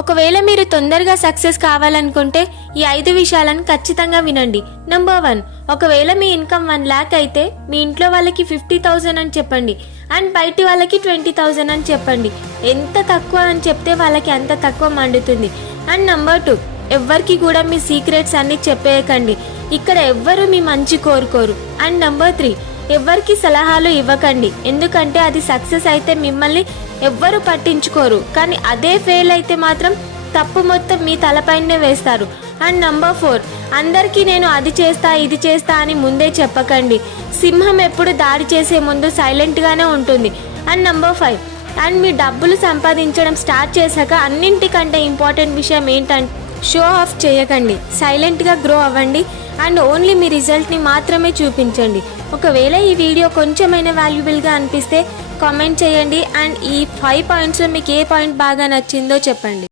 ఒకవేళ మీరు తొందరగా సక్సెస్ కావాలనుకుంటే ఈ 5 విషయాలను ఖచ్చితంగా వినండి. నంబర్ 1, ఒకవేళ మీ ఇన్కమ్ 1 lakh అయితే మీ ఇంట్లో వాళ్ళకి 50,000 అని చెప్పండి అండ్ బయటి వాళ్ళకి 20,000 అని చెప్పండి. ఎంత తక్కువ అని చెప్తే వాళ్ళకి అంత తక్కువ మండుతుంది. అండ్ నంబర్ 2, ఎవ్వరికి కూడా మీ సీక్రెట్స్ అన్ని చెప్పేయకండి. ఇక్కడ ఎవ్వరు మీ మంచి కోరుకోరు. అండ్ నంబర్ 3, ఎవ్వరికి సలహాలు ఇవ్వకండి, ఎందుకంటే అది సక్సెస్ అయితే మిమ్మల్ని ఎవ్వరు పట్టించుకోరు, కానీ అదే ఫెయిల్ అయితే మాత్రం తప్పు మొత్తం మీ తలపైనే వేస్తారు. అండ్ నంబర్ 4, అందరికీ నేను అది చేస్తా ఇది చేస్తా అని ముందే చెప్పకండి. సింహం ఎప్పుడు దాడి చేసే ముందు సైలెంట్గానే ఉంటుంది. అండ్ నంబర్ 5, అండ్ మీ డబ్బులు సంపాదించడం స్టార్ట్ చేశాక అన్నింటికంటే ఇంపార్టెంట్ విషయం ఏంటంటే షో ఆఫ్ చేయకండి, సైలెంట్గా గ్రో అవ్వండి అండ్ ఓన్లీ మీ రిజల్ట్ని మాత్రమే చూపించండి. ఒకవేళ ఈ వీడియో కొంచెమైనా వాల్యుబుల్గా అనిపిస్తే కామెంట్ చేయండి అండ్ ఈ 5 పాయింట్స్లో మీకు ఏ పాయింట్ బాగా నచ్చిందో చెప్పండి.